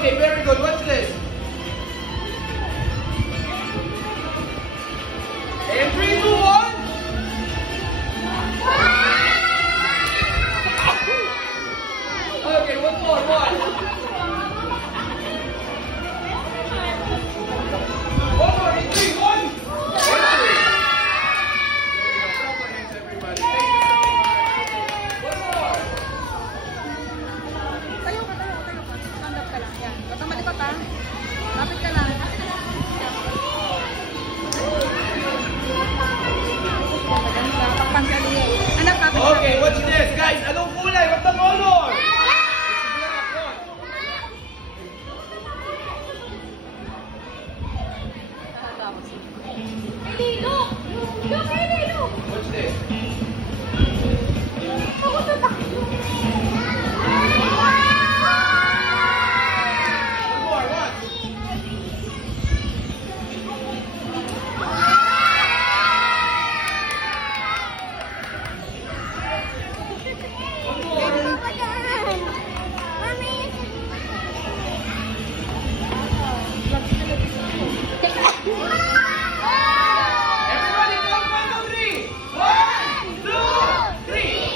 Okay, very good. What's this? And 3, 2, 1. Okay, one more. One. One more. In 3, 1. Everybody. Thank you so much. One more. Tayo ka. Stand up ka lang. Yan. Basta malikot ha. Lapit ka lang. Anak, kapit ka. Okay, what's this? Guys, anong kulay? What's the color? What's this? One more, what? One more. Everybody count 1, 2, 3. 1, 2, 3.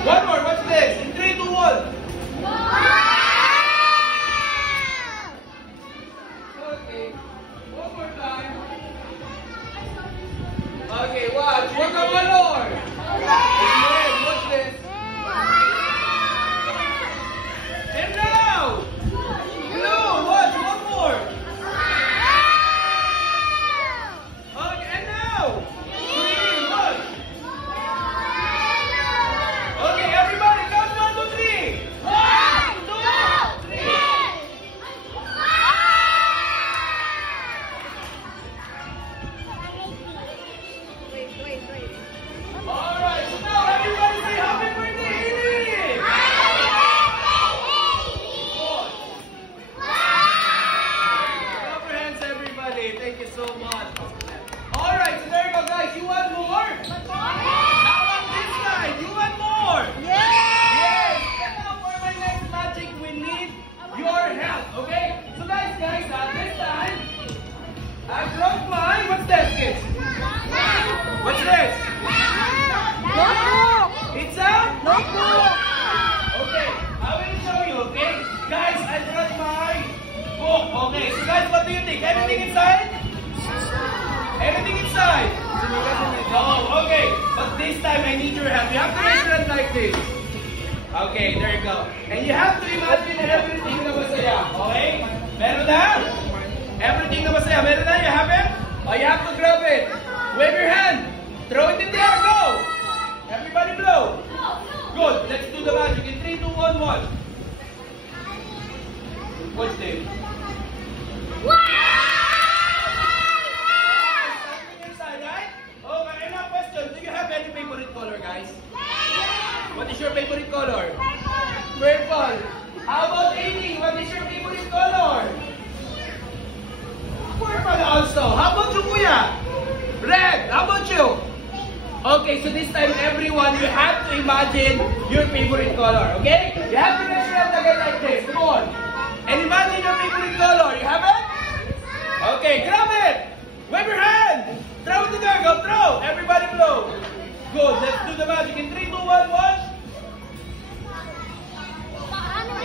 One more, what's this? In 3, 2, 1. Okay, one more time. Okay, watch. What's the color? Yes, what's this? And now! Blue, watch, one more. Okay, and now! Green, watch. Okay, everybody, count 1, 2, 3. 1, 2, 3. Wait. Alright, so now everybody say happy birthday, Haley! Clap your hands, everybody. Thank you so much. Alright, so there you go, guys. You want more? How about this time? You want more? Yes! And now for my next magic, we need your help, okay? So guys, this time, I brought mine. What's that, kids? What's this? Notebook! It's a Notebook! Okay, I will show you, okay? Guys, I brought my book, okay? So guys, what do you think? Anything inside? Anything inside? Oh, okay. But this time I need your help. You have to raise your hand like this. Okay, there you go. And you have to imagine everything na masaya, okay? Meron na? Everything na masaya. Meron na? You have it? Oh, you have to grab it. Wave your hand. Throw it in the air. Go! Everybody blow. Good. Let's do the magic. In 3, 2, 1, 1. What's this? Something inside, right? Okay, and now question. Do you have any favorite color, guys? What is your favorite color? Purple. How about Amy? What is your favorite color? Purple also. How about you, Kuya? Red. How about you? Okay, so this time everyone, you have to imagine your favorite color, okay? You have to raise your hand again like this. Come on. And imagine your favorite color. You have it? Okay, grab it. Wave your hand. Throw it to there. Go throw. Everybody blow. Good. Let's do the magic. In 3, 2, 1, watch.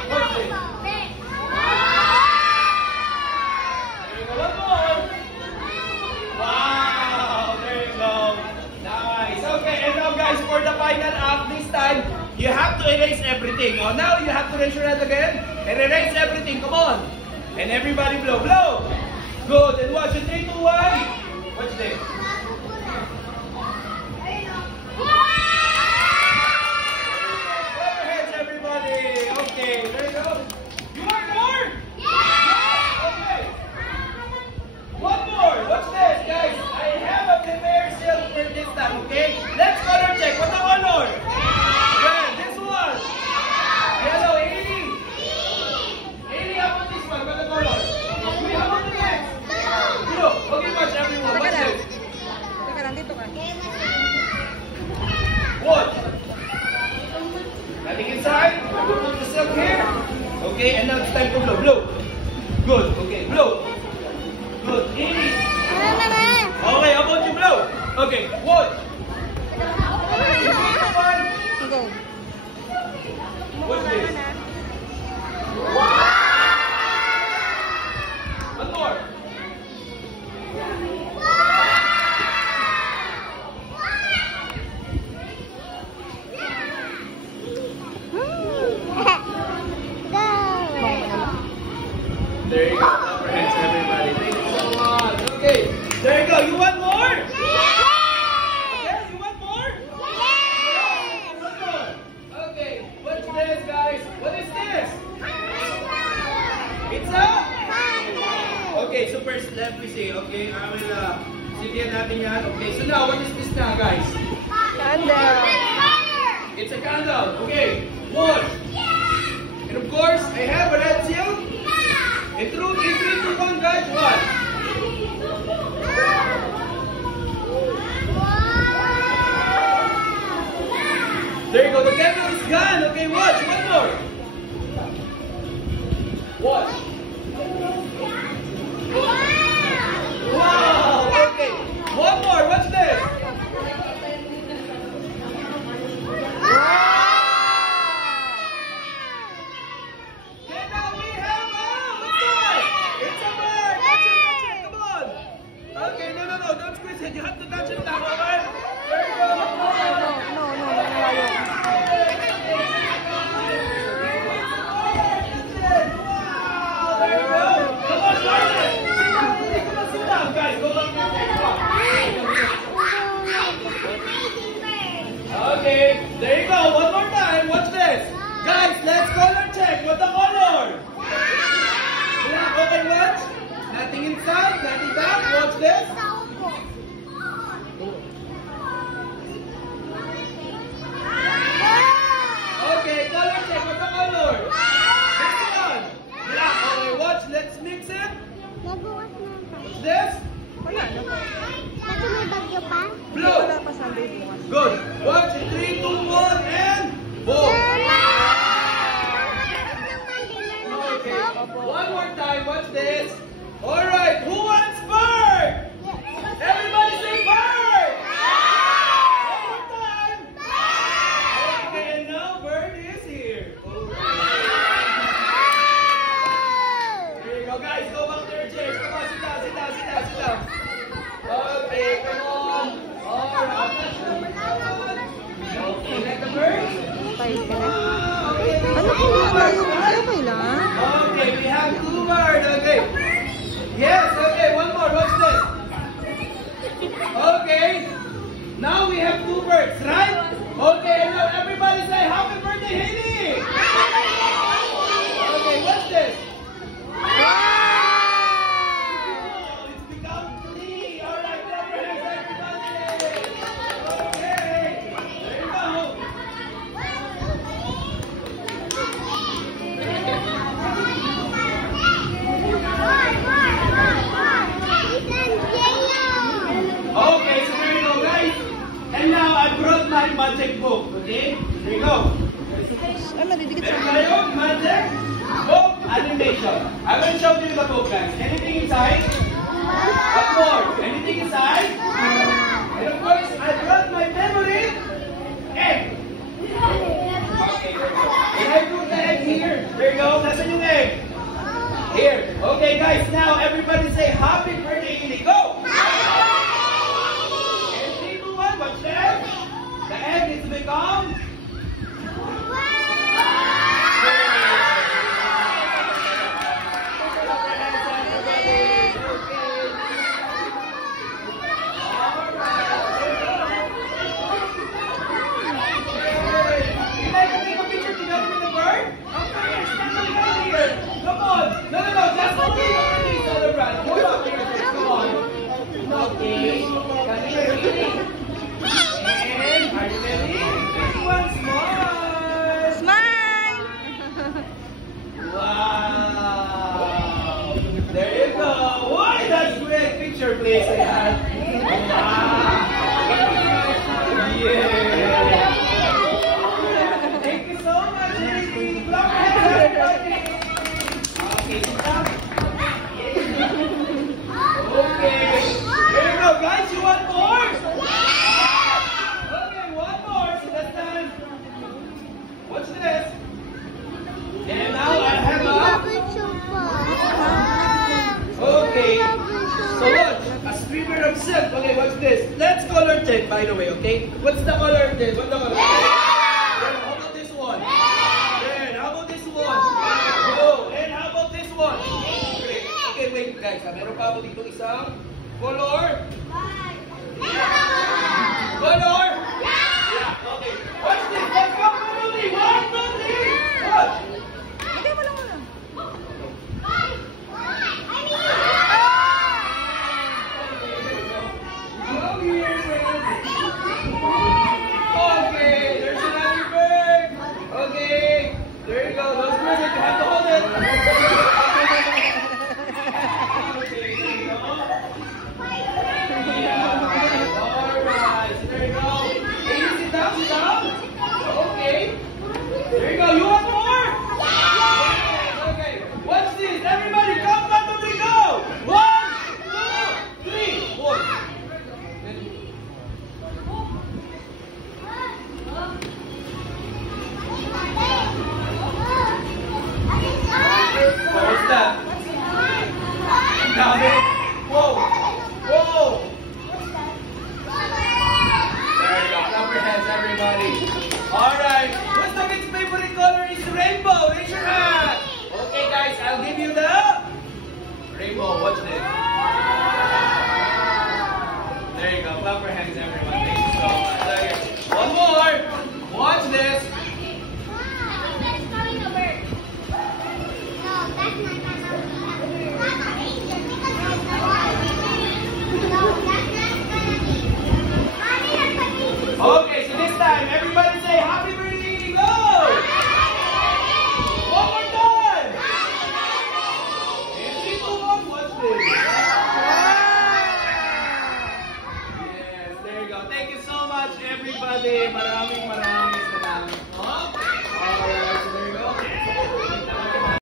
What's it? There you go. One more. Wow. There you go. Nice. Okay, and now guys, for the final act this time, you have to erase everything. Oh, now you have to raise your hand again and erase everything. Come on. And everybody blow. Blow. Good. And watch it. 3, 2, 1. Watch this. Clap your hands, everybody. Okay, there you go. You want more? Yeah. Okay. One more. What's this, guys? I have a prepared silver this time, okay? Let's color check. What's the color? Red. This one. Yellow. 80. Okay, and now it's time to blow. Blow. Good. Okay, blow. Good. Amy. Okay, how about you blow? Okay, one. Go. What's this? One more. There you go. Clap your hands, everybody. Thank you so much. Okay, there you go. You want more? Yes, you want more? One more. Okay, what's this, guys? What is this? It's a? Okay, so first, let me see. Okay, I will sindihan natin yan. Okay, so now, what is this now, guys? Candle. It's a candle. Okay, one. And of course, I have a red seal. In 3, 2, 1, guys, what? There you go, the candle is gone. Okay, watch, one more. Watch. Wow, okay. One more, watch this. And now we have, what's that? It's a bird. Touch it, come on. Okay, no, don't squeeze it. You have to touch it now, okay? There you go. There you go. Come on, Charlotte. Sit down, guys. Go back to your seat. Okay, there you go. One more time. Watch this. Guys, let's color check. What's the color? Black. Okay, watch. Nothing inside, nothing back. Watch this. Okay, color check. What's the color? This one. Black. Okay, watch. Let's mix it. What's this? Wala na po. Blue. Wala pa Sunday bukas. Good. Watch. 3, 2, 1, and boom. Okay. One more time. Watch this. All right. Who wants bird? Everybody say bird. One more time. Okay. And now bird is here. There you go, guys. Go back to your chairs. Come on. Sit down. Okay. Come on. All right. Okay. Like the bird. Okay. Ano po nga tayo? Okay lang. Okay, we have 2 birds. Okay. Yes, okay, one more. Watch this. Okay. Now we have 2 birds, right? Okay, now everybody say happy birthday, Haley. Okay, watch this. Oh, it's become 3. All right, clap your hands, everybody. Okay. There you go. Okay, so there you go, guys. And now I brought my magic book. Okay, there you go. Ay, madidikit sa Meron tayo, magic book animation. I'm going to show you the book, guys. Anything inside? What more? Anything inside? And of course, I brought my memory egg. Okay, there you go. And I put the egg here. There you go. Nasaan yung egg? Here. Okay, guys. Now, everybody say happy birthday, Ili. Go! And 3, 2, 1. Watch that. The egg needs to become... Come on! No, that's not me! Celebrate! Hold up! Come on! Okay. Come here, Lily. And, are you ready? One smile! Smile! Wow! There you go! Why? That's great picture, please. Wow! Yeah! Thank you so much, Lily! Clap your hands, everybody! Okay, sit down. Okay. Here you go, guys. You want more? Okay, one more. So this time, what's this? And now I have a... Okay. So watch. A streamer of silk. Okay, what's this? Let's color check, by the way, okay? What's the color of this? What's the color? Then, how about this one? Then, how about this one? Oh, and how about this one? Okay, wait, guys. Meron pa ako dito isang color. Color? Yeah, okay. What's this? Let's go, Rudy. 1, 2, 3. Watch. Hindi, wala mo na. Okay, there's another bird. Okay, there you go. Those birds, you have to hold it. Okay, there you go. Yeah. Alright, so there you go. Hey, you sit down, sit down. Okay. There you go. You want more? Yes. Okay. What's this? Everybody, count down when we go. 1, 2, 3. One. What's that? Dami. Whoa. Whoa. There you go. Clap your hands, everybody. Alright. What's the kid's favorite color is rainbow? Raise your hand. Okay, guys. I'll give you the rainbow. What's this? There you go. Clap your hands, everybody. Thank you so much. Okay. One more. Watch this. Okay, so this time, everybody say happy birthday, go! One more time! And people won't watch this. Yes, there you go. Thank you so much, everybody. Maraming